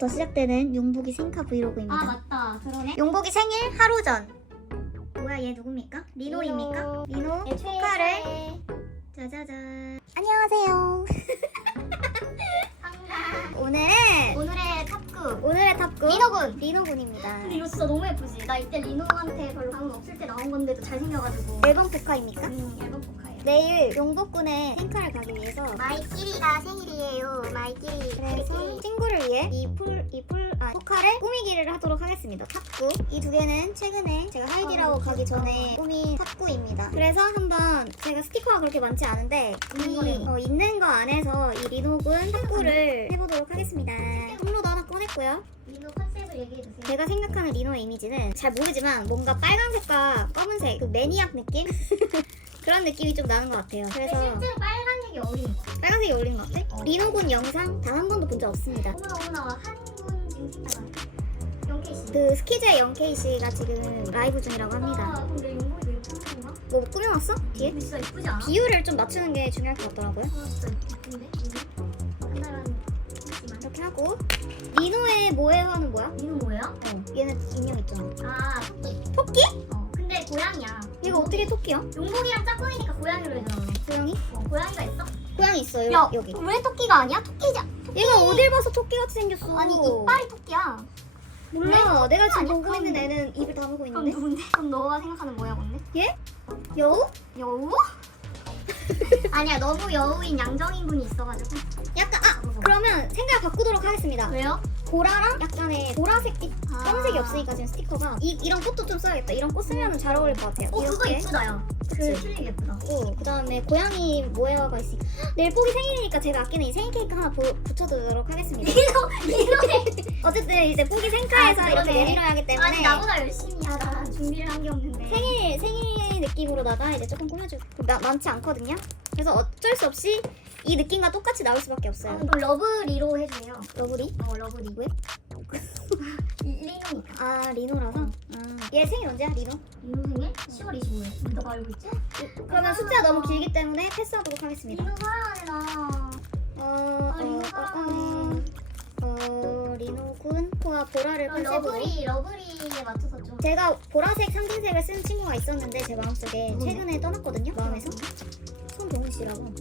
오늘부터 시작되는 용복이 생카 브이로그입니다. 아 맞다 그러네 용복이 생일 하루 전. 뭐야 얘 누굽니까? 리노입니까? 리노 네, 축하를. 짜자잔. 안녕하세요. 오늘은 오늘의 탑급 오늘의 탑급 리노군 리노군입니다. 근데 이거 진짜 너무 예쁘지 나 이때 리노한테 별로 감흥 없을 때 나온 건데도 잘생겨가지고 앨범 포카입니까? 음 앨범 포카예요 내일 용복군의 생카를 가기 위해서 마이끼리가 생일이에요 마이끼리 그래서 친구를 위해 이풀이풀 아, 포카를 꾸미기를 하도록 하겠습니다. 탑구 이 두 개는 최근에 제가 하이디라고 가기 전에 꾸민 탑구입니다. 그래서 한번 제가 스티커가 그렇게 많지 않은데 이 거네요. 어, 있는 거 안에서 이 리노군 탑구를 해보도록 하겠습니다. 홈로도 하나 꺼냈고요. 리노 컨셉을 얘기해주세요 제가 생각하는 리노의 이미지는 잘 모르지만 뭔가 빨간색과 검은색 그 매니악 느낌 그런 느낌이 좀 나는 것 같아요. 근데 그래서 실제로 빨간색이 어울리는 거 빨간색이 어울리는 것 같아. 어. 리노군 영상 단 한 번도 본 적 없습니다. 어머나 어머나 한군 지금 생각나 영케이 씨 그 스키즈의 영케이 씨가 지금 라이브 중이라고 합니다. 아 근데 왜? 뭐 꾸며놨어? 뒤에? 근데 진짜 예쁘지 않아? 비율을 좀 맞추는 게 중요할 것 같더라고요. 아 진짜 예쁜데? 이거? 이렇게 하고 리노의 모에화는 뭐야? 리노 뭐야? 어, 얘는 인형 있잖아. 아 토끼 토끼? 어 근데 고양이야 얘가 어떻게 토끼야? 용복이랑 짝꿍이니까 고양이로 해주나 고양이? 어, 고양이가 있어? 고양이 있어요 야 여기. 왜 토끼가 아니야? 토끼자 얘가 어딜 봐서 토끼 같이 생겼어. 아니 이빨이 토끼야 몰라. 내가 지금 아니야? 보고 있는 애는 입을 다물고 그럼 있는데. 누군데? 그럼 너가 생각하는 뭐야 뭔데? 얘? 여우? 여우? 아니야 너무 여우인 양정인 분이 있어가지고 약간 아 그러면 생각 바꾸도록 하겠습니다. 왜요? 보라랑 약간의 보라색빛 아. 검은색이 없으니까 지금 스티커가 이, 이런 꽃도 좀 써야겠다. 이런 꽃 쓰면 잘 어울릴 것 같아요. 어 그거. 이쁘다 야 그치? 그 예쁘다 고 그다음에 고양이 모에어가 있으니까 내일 뽀기 생일이니까 제가 아끼는 이 생일 케이크 하나 보- 붙여두도록 하겠습니다. 리노 리노네 어쨌든 이제 뽀기 생카에서 아, 이렇게. 내밀어야 하기 때문에 아니 나보다 열심히 하다 준비를 한 게 없는데 생일 생일 느낌으로다가 이제 조금 꾸며줄 나 많지 않거든요. 그래서 어쩔 수 없이 이 느낌과 똑같이 나올 수밖에 아, 없어요. 그럼 러브리로 해주세요 러브리? 어 러브리 왜? 리- 리노니까 아 리노라서. 아, 얘 생일 언제야 리노? 리노 생일? 10월 25일 너가 알고 있지? 그러면 숫자 너무 길기 때문에 패스하도록 하겠습니다. 리노 사랑하네 나 어, 아, 리노 어, 사랑하네 어, 리노군 코와 보라를 어, 컨셉으로. 러브리 러브리에 맞춰서 좀 제가 보라색 상징색을 쓴 친구가 있었는데 제 마음속에 음. 최근에 떠났거든요. 마음에서 손동훈 씨라고.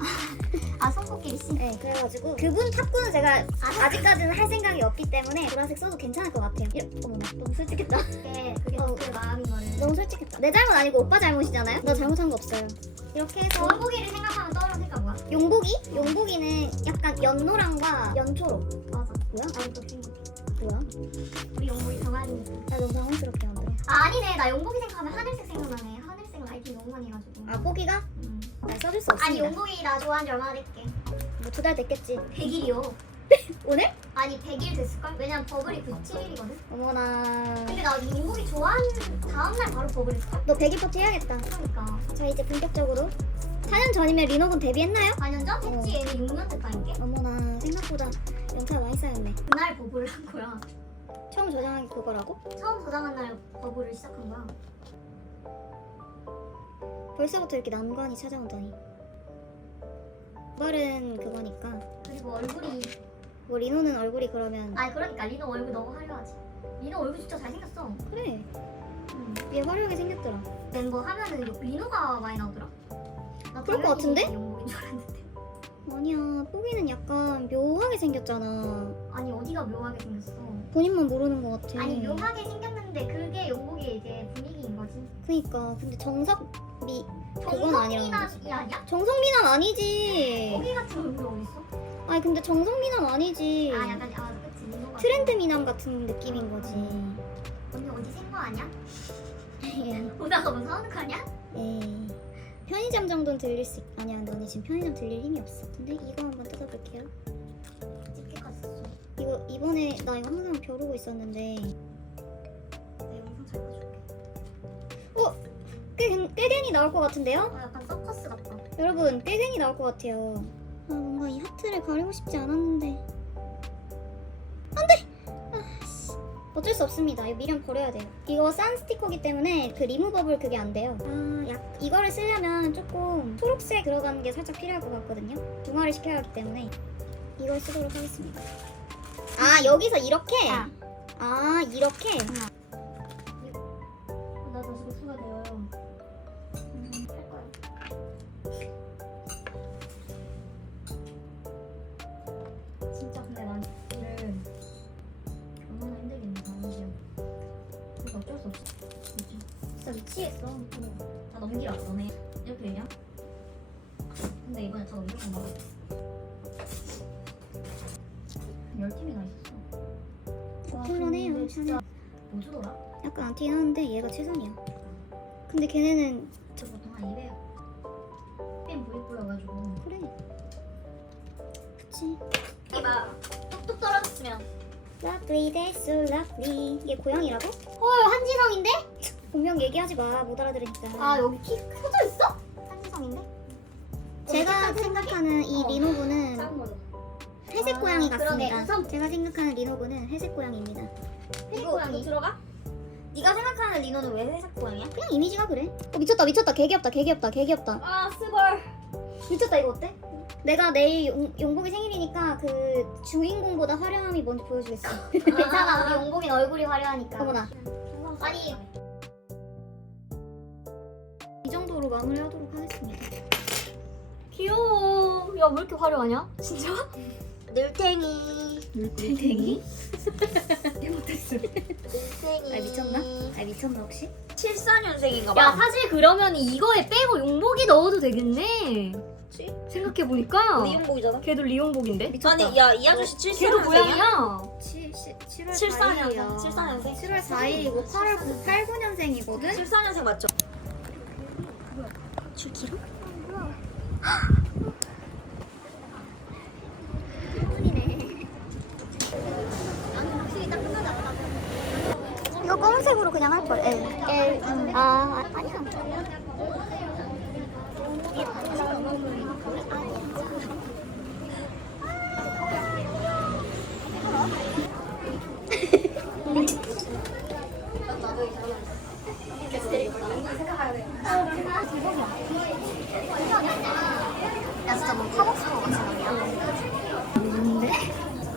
아 성폭끼리 씨 네, 그래가지고 그분 탁구는 제가 아 직까지는 할 생각이 없기 때문에 보라색 써도 괜찮을 것 같아요. 이러, 어머나 너무 솔직했다. 그게 그게 어. 그 마음인 거를 너무 솔직했다. 내 잘못 아니고 오빠 잘못이잖아요. 나 잘못한 거 없어요. 이렇게 해서 원고기를 생각하면 떠오르는 생각 뭐야? 용복이? 용복이는 약간 연노랑과 연초록. 맞아 뭐야? 아직도 생각 뭐야? 우리 용복이 정한이 나 너무 당황스럽게 만들어. 아 아니네 나 용복이 생각하면 하늘색 생각나네 하늘색 라이팅 너무 많이 해가지고 아 뽀기가? 음. 나 써줄 수 아니 없습니다. 용복이 나 좋아한 지 얼마나 됐게 뭐두 달 됐겠지. 100일이요 오늘? 아니 100일 됐을걸? 왜냐면 버블이 97일이거든 어머나. 근데 나 용복이 좋아하는 다음날 바로 버블일걸? 너 100일 파티 해야겠다. 그러니까 자 이제 본격적으로 4년 전이면 리노군 데뷔했나요? 4년 전? 했지 얘는 6년 됐다니까 어머나 생각보다 연차가 많이 쌓였네. 그날 버블을 한 거야 처음 저장한 게 그거라고? 처음 저장한 날 버블을 시작한 거야 벌써부터 이렇게 난관이 찾아온다니. 말은 그거니까. 그리고 얼굴이 뭐 리노는 얼굴이 그러면 아니 그러니까 리노 얼굴 너무 화려하지 리노 얼굴 진짜 잘생겼어 그래 응. 얘 화려하게 생겼더라. 멤버 하면은 요- 리노가 많이 나오더라 나 그럴 것 당연히 같은데? 영국인 줄 알았는데 아니야 뽀기는 약간 묘하게 생겼잖아. 아니 어디가 묘하게 생겼어 본인만 모르는 것 같아. 아니 묘하게 생겼는데 그게 영국의 이제 분위기인 거지 그니까 근데 정석 미 그건 아니라는 거지. 정성미남이 아니야? 정성미남 아니지. 뽀기 같은 얼굴 어딨어? 아니 근데 정성미남 아니지. 아 약간 아 그치 트렌드 미남 같은 느낌인 거지. 언니 어디 생거 아니야? 예. 보다가 뭐 사오는 거 아니야? 에이. 편의점 정도는 들릴 수 있... 아니야 너네 지금 편의점 들릴 힘이 없어. 근데 이거 한번 뜯어볼게요. 집게 이거 이번에 나 이거 항상 벼르고 있었는데 꽤, 꽤 괜히 나올 것 같은데요? 아 약간 서커스 같다 여러분 꽤 괜히 나올 것 같아요. 아 뭔가 이 하트를 가리고 싶지 않았는데 안돼. 아씨 어쩔 수 없습니다. 이거 미련 버려야 돼요. 이거 싼 스티커기 때문에 그 리무버블 그게 안 돼요. 아, 약 이거를 쓰려면 조금 초록색 들어가는 게 살짝 필요할 것 같거든요. 중화를 시켜야 하기 때문에 이걸 쓰도록 하겠습니다. 아아 여기서 이렇게? 아. 아 이렇게? 나 근데 이번에 다 넘겨본 거열 팀이나 있었어. 그러네요. 근데 진짜 뭐 주더라? 약간 안 튀긴 하는데 얘가 최선이야. 근데 걔네는 저 보통 한 200. 팬 부익부여가지고. 그래. 그치. 이봐 뚝뚝 떨어졌으면 Lovely, that's so lovely. 이게 고양이라고? 헐 한지성인데? 분명 얘기하지 마. 못 알아들으니까. 아 여기 키커 생각하는 이 리노브는 작은 거죠 회색 아, 고양이 그러네. 같습니다. 우선- 제가 생각하는 리노브는 회색 고양이입니다. 회색 이거, 고양이 이거 들어가? 네가 생각하는 리노는 왜 회색 고양이야? 그냥 이미지가 그래. 어 미쳤다 미쳤다 개 귀엽다 개 귀엽다 개 귀엽다. 아 스벌 미쳤다 이거 어때? 내가 내일 용, 용복이 생일이니까 그 주인공보다 화려함이 뭔지 보여주겠어. 괜찮아 우리 용복인 얼굴이 화려하니까 어머나 아니 이 정도로 마무리하도록 하겠습니다. 귀여워 야 왜 이렇게 화려하냐? 진짜? 늘탱이 물탱이? 늘탱이 아 미쳤나? 아 미쳤나 혹시? 74년생인가 야봐 사실 그러면 이거에 빼고 용복이 넣어도 되겠네 그치? 생각해보니까 리용복이잖아 걔도 리용복인데? 아니 야 이 아저씨 걔도 74년생이야? 고양이야 7, 7월 74년생 74년생 7월 4일이고 8월 9, 8, 9년생이거든? 74년생 맞죠? 줄기로? 이거 검은색으로 그냥 할 걸. L. L. 음. 아, 아, 아니야. 야, 진짜 뭐 타먹스 거 같이 뭔데?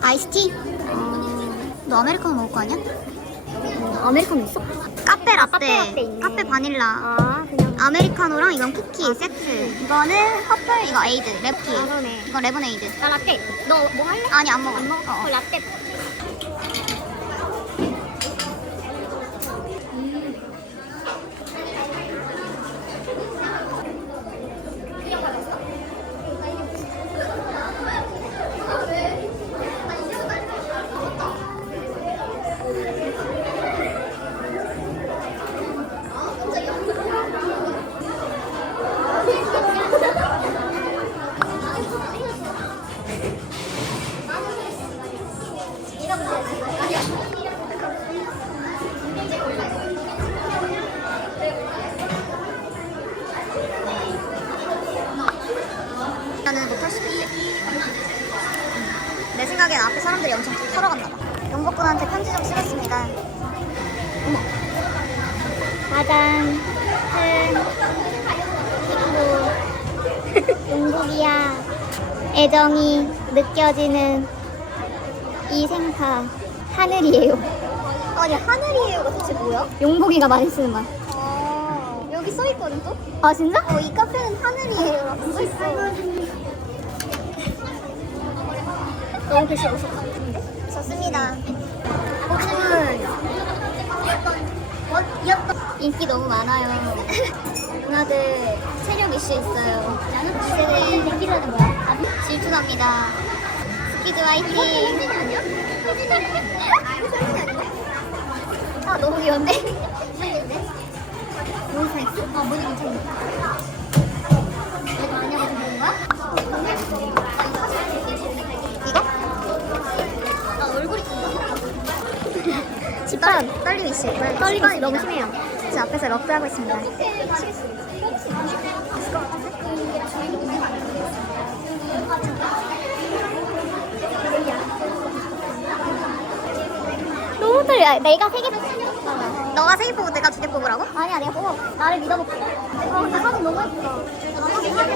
아이스티? 어, 너 아메리카노 먹을 거 아니야? 아메리카노 있어? 카페 라떼, 카페 라떼. 카페 바닐라, 아 그냥 아메리카노랑 이건 쿠키 세트. 이거는 커플, 이거 에이드, 랩키. 아, 그러네. 이건 레모네이드. 나 라떼 너 뭐 할래? 아니 안 먹어. 안 먹어. 어, 라떼 느껴지는 이 생카 하늘이에요 아니 하늘이에요가 도대체 뭐야? 용복이가 많이 쓰는 말 아 여기 써 있거든 또? 아 진짜? 어 이 카페는 하늘이에요라고 써 있어. 너무 글씨 멋있다 좋습니다. 복은 인기 너무 많아요 누나들 체력 이슈 있어요. 나는 이제는 생기라는 거야? 질투납니다. 스키즈 화이팅. 아 너무 귀여운데? 너무 잘했어? 아 머리 괜찮네. 내가 안 해가지고 그런 거야? 이거? 아 얼굴이 집단 떨림 이슈. 떨림이 너무 심해요 저 앞에서 러프하고 있습니다. 떨려 내가 세개 너가 세개 뽑고 내가 두 개 뽑으라고? 아니야 내가 뽑아 나를 믿어볼게 아 근데 사진 너무 예쁘다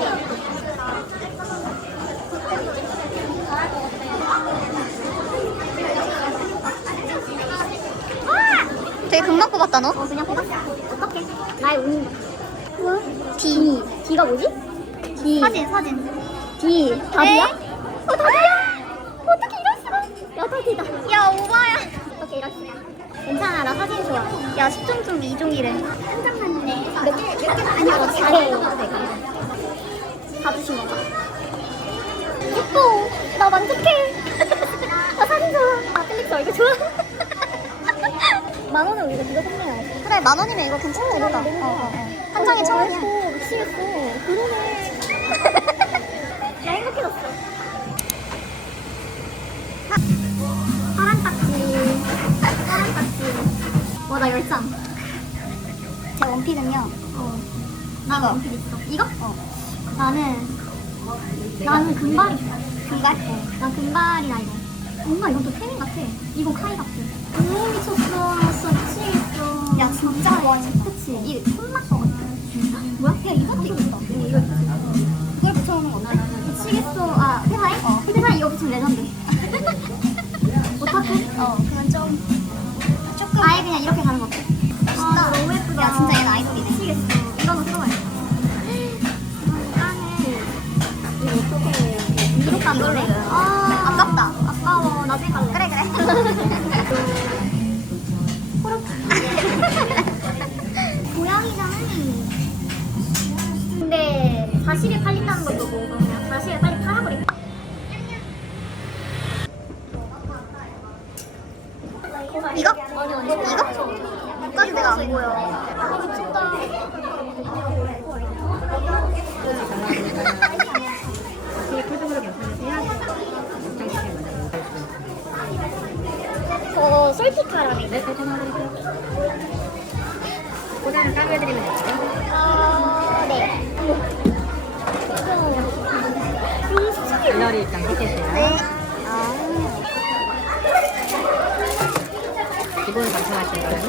되게 금방 뽑았다 너. 어, 그냥 뽑았어. 어떡해. 나의 운이. 뭐야? D. D가 뭐지? D. 사진 사진. D. 답이야? 어 답이야. 어떻게 이럴 수가? 야, 답이다. 야 오바야. 수가. 괜찮아, 나 사진 좋아. 야 10점 중 2종이래. 한 장만 내. 몇 개, 몇 개, 아니, 어, 잘해. 봐주신 거죠? 예뻐. 나 만족해. 나 사진 좋아. 아, 펠릭스 얼굴 좋아. 만 원에 우리가 이거 샀네요. 그래 만 원이면 이거 괜찮다 이거다. 어, 어, 어. 한 장에 천 원이야. 미치겠어. 그러네. 와, 나열 장. 제 원피는요. 어. 나. 원필 있어. 이거? 어. 나는 나는 금발이 좋아. 금발? 어. 난 금발이 나 이거. 뭔가 이건 또 태민 같아. 이거 카이 같아. 오 미쳤어. 진짜 미치겠어. 야 진짜 좋아진다. 그치. 이 손맛 거 같아. 뭐야? 야 이것도 이거다. 이거 그걸 붙여오는 건데. 미치겠어. 아 회사에? 어. 회사에 이거 붙이면 레전드. 어떡해? 어 그건 좀. 아예 그냥 이렇게 가는 거? 아 너무 예쁘다. 야 진짜 얘는 아이돌이네. 미치겠어. 이거는 써봐야겠다. 짱해. 이거 어떡해. 이렇게 안? 아아 갤러리 해주세요. 네. 기본 방송하시는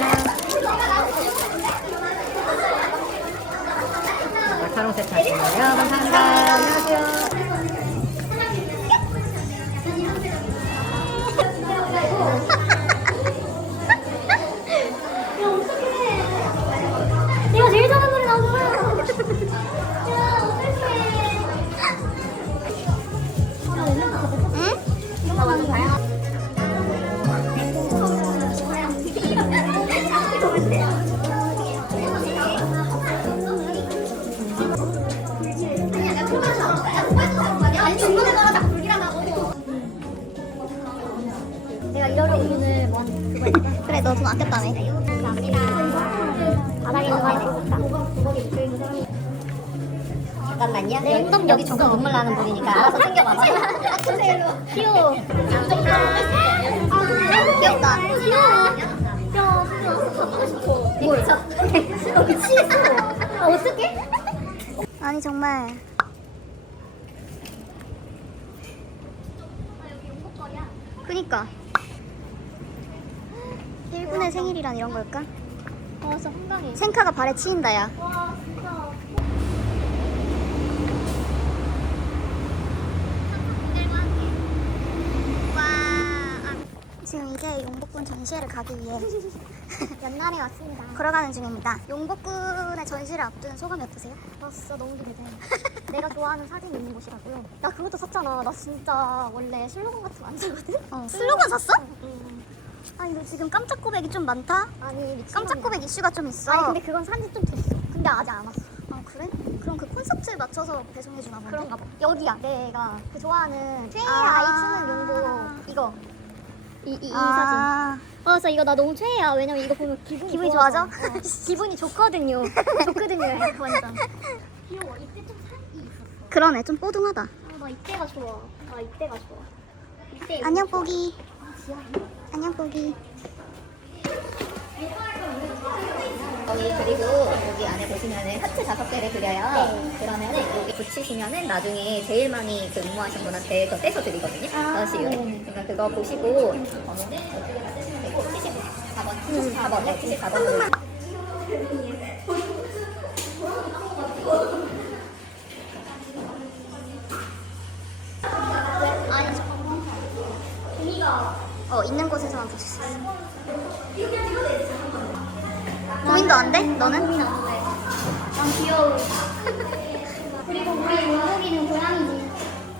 마카롱 세트 하시고요. 감사합니다. 안녕하세요. 돈 아꼈다며. 바닥에 있는 거. 잠깐만요. 네, 여기, 여기. 조금 눈물 나는 부위니까 알아서 챙겨봐봐. 귀여워. 귀엽다. 귀여워. 뭘? 나 미치겠어. 아, 어떡해? 아니 정말. 그니까. 1분의 생일이란 이런 걸까? 아, 진짜 황당해. 생카가 발에 치인다 야. 와, 진짜. 와. 지금 이제 용복군 전시회를 가기 위해 옛날에 왔습니다. 걸어가는 중입니다. 용복군의 전시를 앞둔 소감이 어떠세요? 나 진짜 너무 기대돼. 내가 좋아하는 사진 있는 곳이라고요. 나 그것도 샀잖아. 나 진짜 원래 슬로건 같은 거 안 사거든. 어, 슬로건 샀어? 응. 아니 근데 지금 깜짝 고백이 좀 많다. 아니 미친. 깜짝 고백 이슈가 좀 있어. 아니 근데 그건 산지 좀 됐어. 근데 아직 안 왔어. 아 그래? 그럼 그 콘서트에 맞춰서 배송해 주나 본데. 그런가 봐. 여기야. 내가 그 좋아하는 최애 아. 아이 쓰는 용도 이거. 이, 이, 이 아, 사진. 아, 진짜 이거 나 너무 최애야. 왜냐면 이거 보면 기분이, 기분이 좋아져. 어, 기분이 좋거든요. 좋거든요, 완전. 귀여워. 이때 좀 살이 있었어. 그러네 좀 뽀둥하다. 아, 나 이때가 좋아. 나 이때가 좋아. 이때 안녕 이거 뽀기. 좋아. 아. 안녕. 여기 그리고 여기 안에 보시면은 하트 다섯 개를 그려요. 그러면은 여기 붙이시면은 나중에 제일 많이 그 응모하신 분한테 그거 떼서 드리거든요. 아, 러시유. 네네. 그러니까 그거 보시고 번호는 여기다가 쓰시면 되고 74번, 74번, 네, 74번. 아니, 잠깐만. 종이가 어 있는 곳에서만 붙일 수 있어. 고민도 안 돼? 너는? 고민 안 돼. 난 귀여워. 그리고 우리 용복이는 고양이지.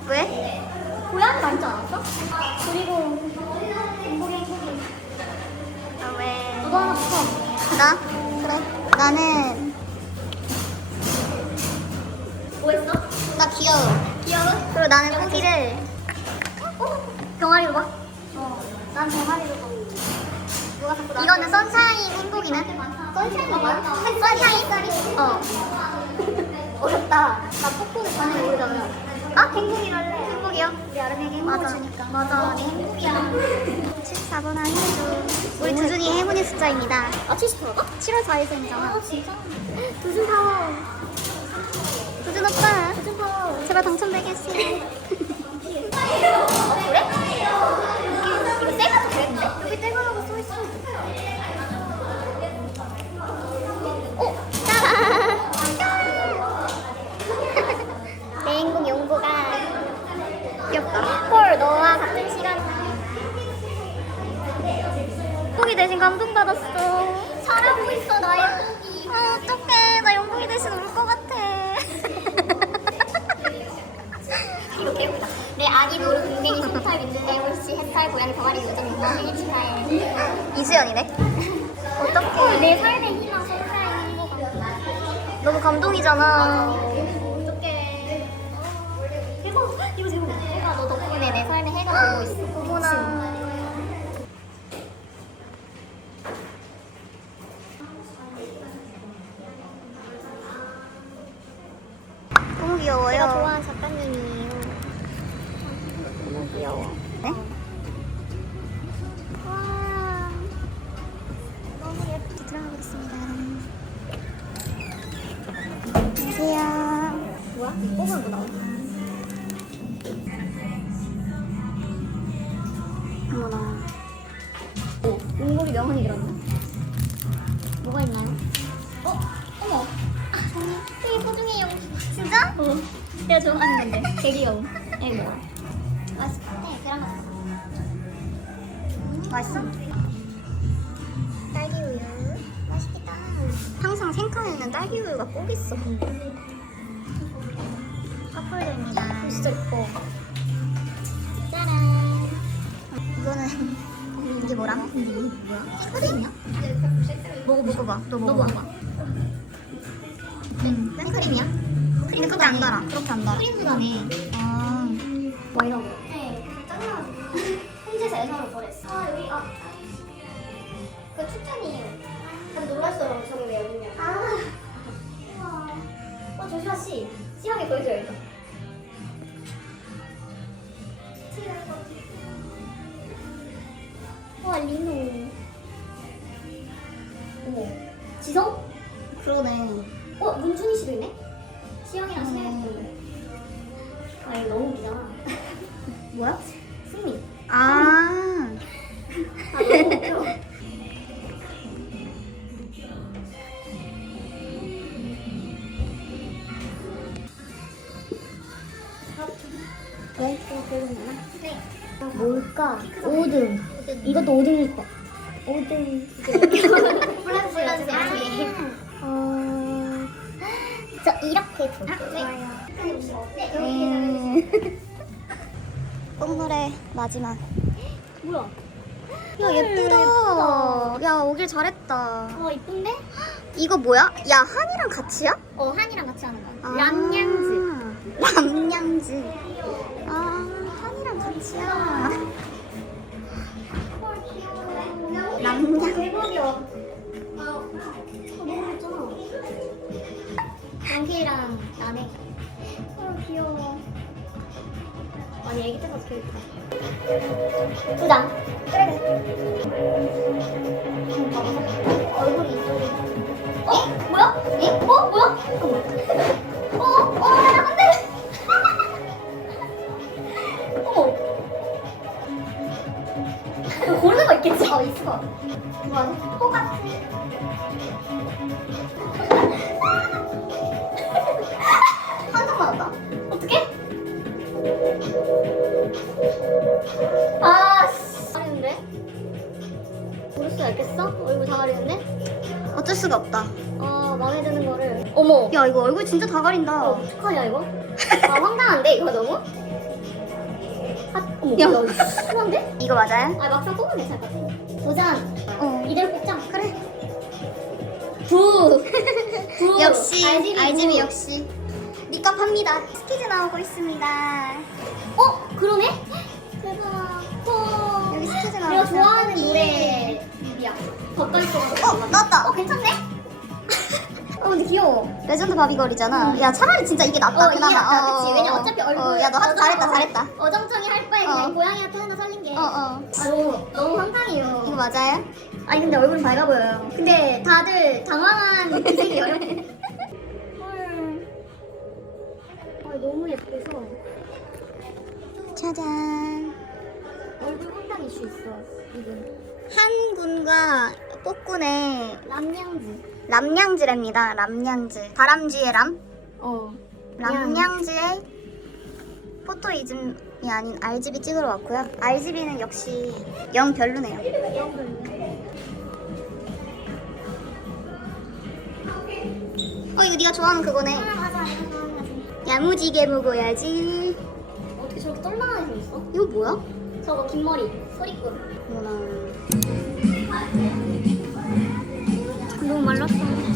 왜? 고양이 닮지 않았어? 그리고. 아, 왜? 너도 하나 붙여. 나? 그래. 나는 뭐 했어? 나 귀여워. 귀여워? 그리고 나는 포기를 병아리로 봐. 어. 누가 자꾸 나 이거는 선샤인 행복이는? 선샤인가 봐. 선샤인? 어. 어렵다. 나 폭포를 전에 모르잖아. 아 행복이랄래. 행복이요? 우리 아름이에게 행복을 맞아. 주니까. 맞아. 네, 행복이야. 74번 한혜주. 우리 두준이 행운의 숫자입니다. 아 70%가? 7월 4일생이잖아. 아 진짜? 두준 파워. 두준 오빠. 요즘 봐. 제발 당첨되게 해주세요. 아 그래? 여기 떼가라고 써있어. 내 행복 용보가 귀엽다. 헐, 너와 같은 시간. 용복이 대신 감동받았어. 잘하고 있어 나의 고양이 병아리 요정 생일 축하해. 이수연이네. 어떡해. 내 삶의 희망 선사의 행복아. 너무 감동이잖아. 어떡해. 대박. 이거 대박. 내가 너 덕분에 내 삶의 해가 되고 있어. 어머나. 너무 귀여워요. 제가 좋아하는 작가님이에요. 너무 귀여워. 뽑은 거 나와? 어머나. 오, 용복이 명언이 들었나? 뭐가 있나요? 어? 어머! 아, 종이 되게 소중해요. 진짜? 어. 내가 좋아하는 건데. 되게 귀여워. 이거 같아. 계란 맛있어. 딸기 우유. 맛있겠다. 항상 생칸에는 딸기 우유가 꼭 있어. 커플들입니다. 진짜 예뻐. 짜란. 이거는 이게 뭐라? 뭐야? 크림이야? 먹어 먹어봐. 너너 먹어봐. 응. 생크림이야? 근데 그렇게 안 달아. 그렇게 안 달아. 크림 수다네. 아. 뭐 이런 거. 와, 리노. 어머. 지성? 그러네. 어, 문준희 씨도 있네? 시영이랑 신혜도 아, 이거 너무 웃기잖아. 뭐야? 이것도 5등일 거. 5등. 골라주세요. 어. 저 이렇게. 아. 네. 음. 뽕노래 마지막. 뭐야? 야 예쁘다. 야 오길 잘했다. 어, 이쁜데? 이거 뭐야? 야 한이랑 같이야? 어, 한이랑 같이 하는 아. 거야. 람냥즈. 람냥즈. 아 한이랑 같이야. 람냥. 대박이야. 아, 어, 너무 예쁘잖아. 양키랑 나네. 어, 귀여워. 아니, 애기 때가 제일 예쁘다. 두 장. 그래. 얼굴이 이쪽에. 어? 뭐야? 에? 어? 뭐야? 뭐하지? 똑같아. 한장 맞았다. 어떡해? 아, 씨. 아닌데? 모르겠어. 수가 있겠어? 얼굴 다 가리는데? 어쩔 수가 없다. 어 마음에 드는 거를 어머 야 이거 얼굴 진짜 다 가린다. 어, 어떡하냐 이거? 아 황당한데 이거 너무? 야. 야 심한데? 이거 맞아요? 아 막상 뽑으면 괜찮을 것 같아 도전 어. 이대로 뽑자 그래. 부! 부! 역시 부. 역시 니값합니다. 스키즈 나오고 있습니다. 어? 그러네? 대박 어. 여기 스키즈 나오고 내가 있어요. 좋아하는 노래야 가까이 거어 나왔다. 어 괜찮네? 어 근데 귀여워. 레전드 바비걸이잖아. 야 차라리 진짜 이게 낫다 어 이게 그나마. 낫다 어, 그치 어, 왜냐 어. 어차피 얼굴 어, 야너 잘했다 잘했다. 어정쩡히 할 바에 어. 그냥 고양이한테 하나 살린 게 어 어. 아 너무 너무 황당해요 이거 맞아요? 아니 근데 얼굴은 밝아 보여요. 근데 다들 당황한 기색이. 헐. 아 너무 예뻐서 짜잔. 얼굴 황당 이슈 있어 지금. 한 군과 뽀꾼의 람냥지. 람냥지랍니다. 람냥지. 다람쥐의 람? 어. 람냥지의 포토이즘이 아닌 RGB 찍으러 왔고요. RGB는 역시 영 별로네요. 어 이거 네가 좋아하는 그거네. 아 맞아. 야무지게 먹어야지. 어떻게 저렇게 똘망하게 생겼어? 이거 뭐야? 저거 긴 머리 소리꾼. 뭐나. 말랐어.